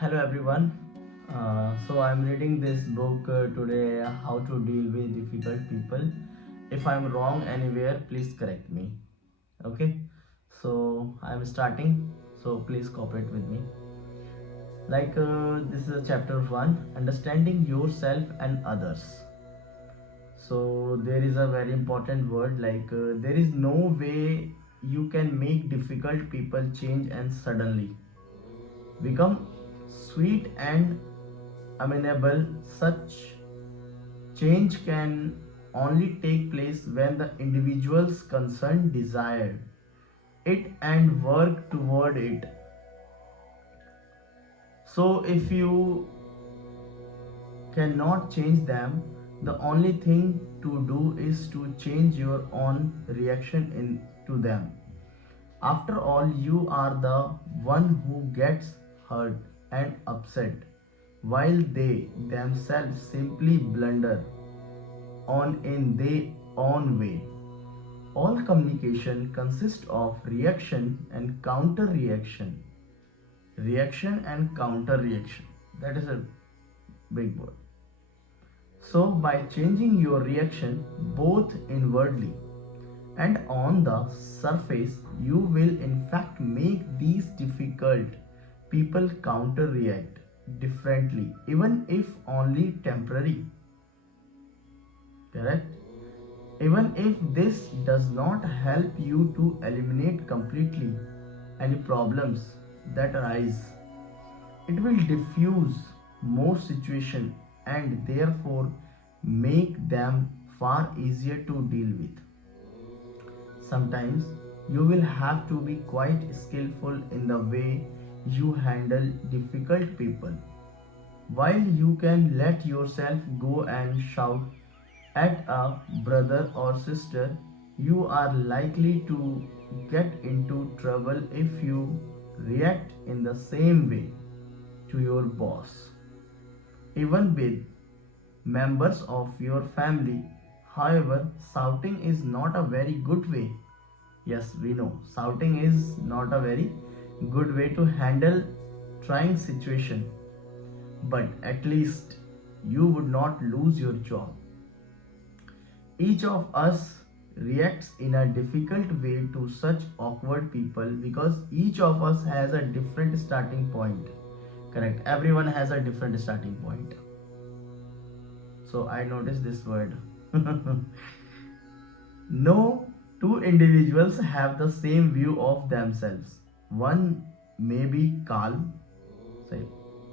Hello everyone. So I'm reading this book today, How to Deal with Difficult People. If I'm wrong anywhere, please correct me. Okay. So I'm starting. So please cooperate with me. This is chapter one, understanding yourself and others. So there is a very important word there is no way you can make difficult people change and suddenly become sweet and amenable. Such change can only take place when the individuals concerned desire it and work toward it. So, if you cannot change them, the only thing to do is to change your own reaction to them. After all, you are the one who gets hurt and upset, while they themselves simply blunder on in their own way. All communication consists of reaction and counter reaction. Reaction and counter reaction. That is a big word. So, by changing your reaction both inwardly and on the surface, you will in fact make these difficult people counter react differently, even if only temporary. Correct? Even if this does not help you to eliminate completely any problems that arise, it will diffuse most situations and therefore make them far easier to deal with. Sometimes you will have to be quite skillful in the way you handle difficult people. While you can let yourself go and shout at a brother or sister, you are likely to get into trouble if you react in the same way to your boss. Even with members of your family, however, shouting is not a very good way. Yes, we know shouting is not a very good way to handle trying situation, but at least you would not lose your job. Each of us reacts in a difficult way to such awkward people because each of us has a different starting point. Correct. Everyone has a different starting point. So I noticed this word. No two individuals have the same view of themselves. One may be calm, say,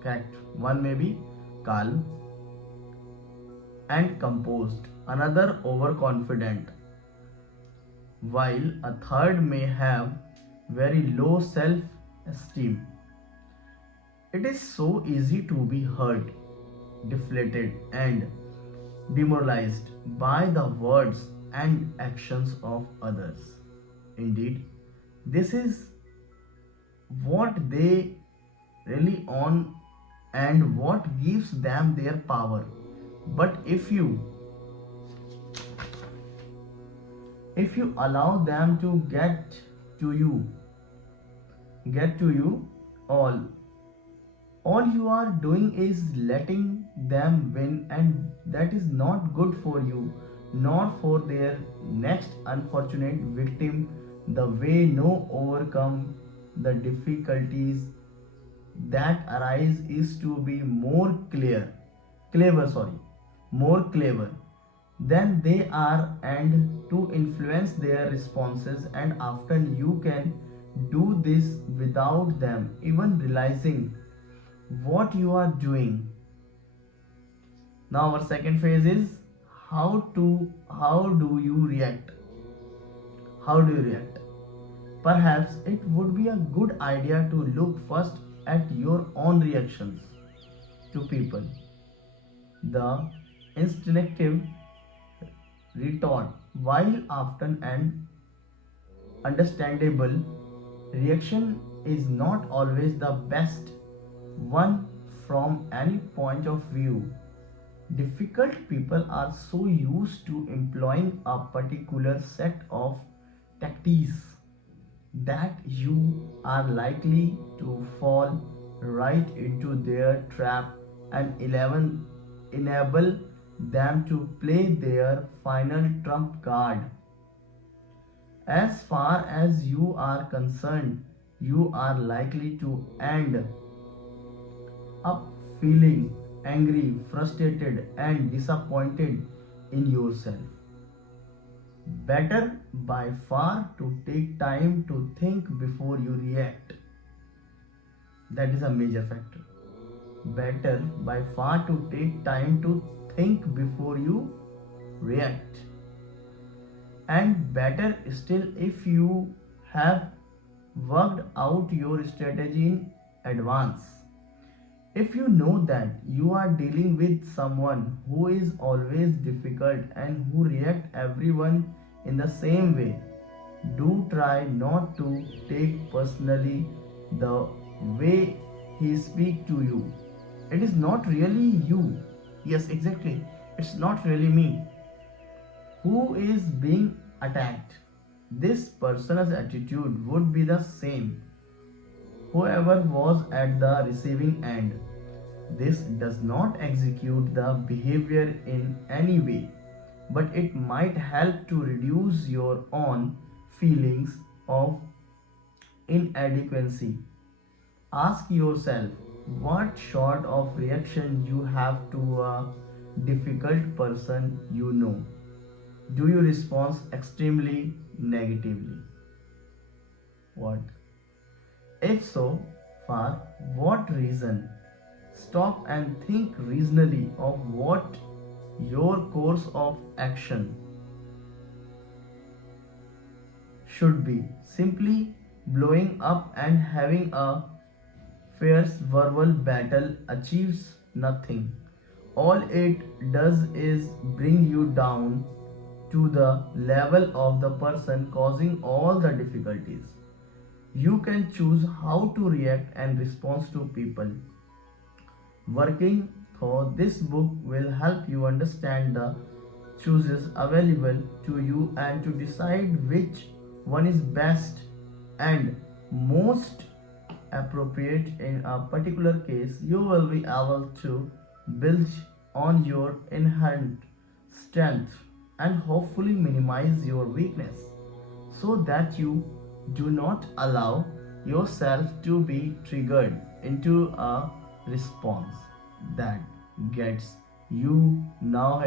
correct. One may be calm and composed, another overconfident, while a third may have very low self esteem. It is so easy to be hurt, deflated, and demoralized by the words and actions of others. Indeed, this is what they rely on and what gives them their power. But if you allow them to to you get to you, all all you are doing is letting them win, and that is not good for you nor for their next unfortunate victim. The way no overcome the difficulties that arise is to be more clever than they are and to influence their responses, and often you can do this without them even realizing what you are doing. Now our second phase is how do you react? How do you react? Perhaps it would be a good idea to look first at your own reactions to people. The instinctive retort, while often an understandable reaction, is not always the best one from any point of view. Difficult people are so used to employing a particular set of tactics that you are likely to fall right into their trap and enable them to play their final trump card. As far as you are concerned, you are likely to end up feeling angry, frustrated, and disappointed in yourself. Better by far to take time to think before you react. That is a major factor. Better by far to take time to think before you react. And better still if you have worked out your strategy in advance. If you know that you are dealing with someone who is always difficult and who react everyone in the same way, do try not to take personally the way he speak to you. It is not really you. Yes, exactly. It's not really me who is being attacked. This person's attitude would be the same whoever was at the receiving end. This does not execute the behavior in any way, but it might help to reduce your own feelings of inadequacy. Ask yourself what sort of reaction you have to a difficult person you know. Do you respond extremely negatively? What? If so, for what reason? Stop and think reasonably of what your course of action should be. Simply blowing up and having a fierce verbal battle achieves nothing. All it does is bring you down to the level of the person causing all the difficulties. You can choose how to react and respond to people. Working through this book will help you understand the choices available to you and to decide which one is best and most appropriate in a particular case. You will be able to build on your inherent strength and hopefully minimize your weakness so that you do not allow yourself to be triggered into a response that gets you now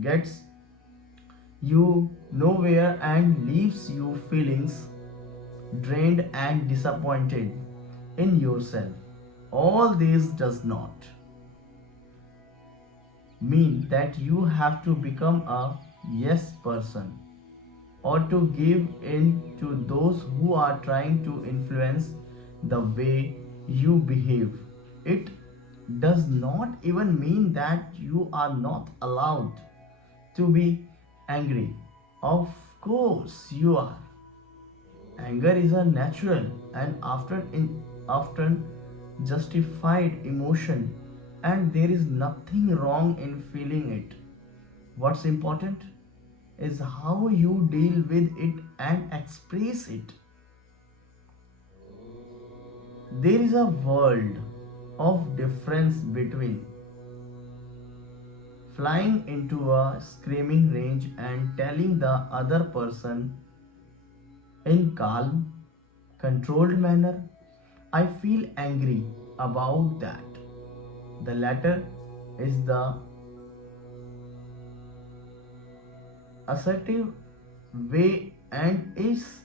gets you nowhere and leaves you feelings drained and disappointed in yourself. All this does not mean that you have to become a yes person or to give in to those who are trying to influence the way you behave. It does not even mean that you are not allowed to be angry. Of course, you are. Anger is a natural and often justified emotion, and there is nothing wrong in feeling it. What's important is how you deal with it and express it. There is a world of difference between flying into a screaming range and telling the other person in calm, controlled manner, I feel angry about that. The latter is the assertive way and is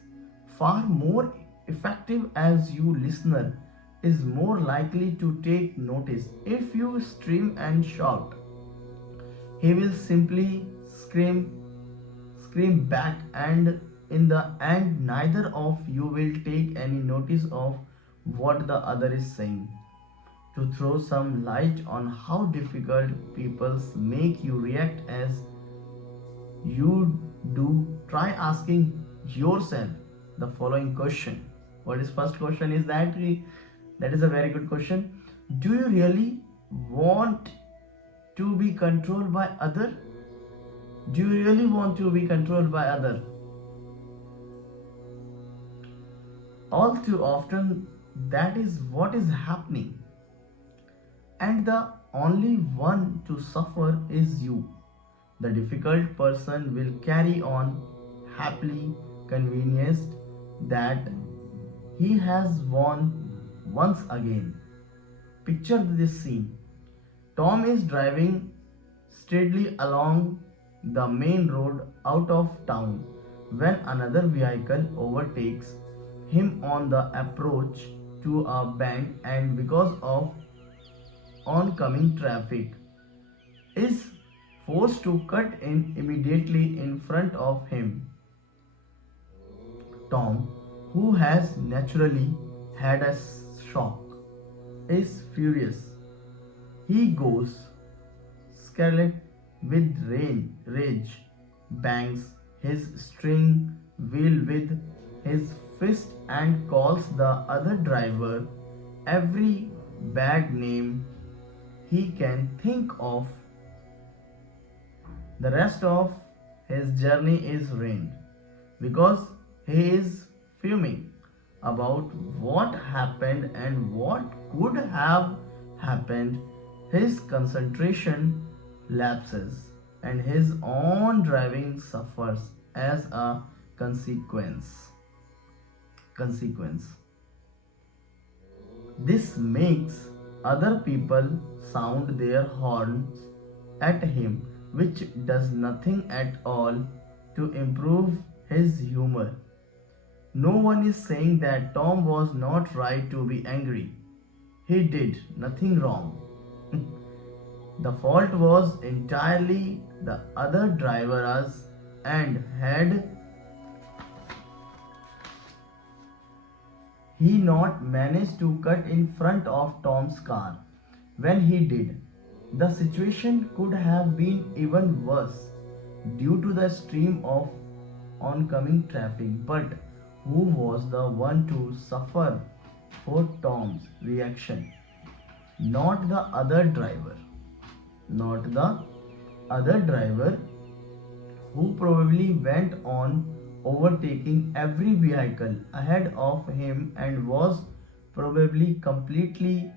far more effective as you listener is more likely to take notice. If you scream and shout, he will simply scream back, and in the end neither of you will take any notice of what the other is saying. To throw some light on how difficult people make you react as you do, try asking yourself the following question. What is first question is that is a very good question. Do you really want to be controlled by other? Do you really want to be controlled by other? All too often that is what is happening. And the only one to suffer is you. The difficult person will carry on happily, convinced that he has won once again. Picture this scene. Tom is driving steadily along the main road out of town when another vehicle overtakes him on the approach to a bank, and because of oncoming traffic is forced to cut in immediately in front of him. Tom, who has naturally had a shock, is furious. He goes scarlet with rage, bangs his steering wheel with his fist, and calls the other driver every bad name he can think of. The rest of his journey is ruined because he is fuming about what happened and what could have happened. His concentration lapses and his own driving suffers as a consequence. This makes other people sound their horns at him, which does nothing at all to improve his humor. No one is saying that Tom was not right to be angry. He did nothing wrong. The fault was entirely the other driver's, and had he not managed to cut in front of Tom's car when he did, the situation could have been even worse due to the stream of oncoming traffic. But who was the one to suffer for Tom's reaction? Not the other driver. Not the other driver, who probably went on overtaking every vehicle ahead of him and was probably completely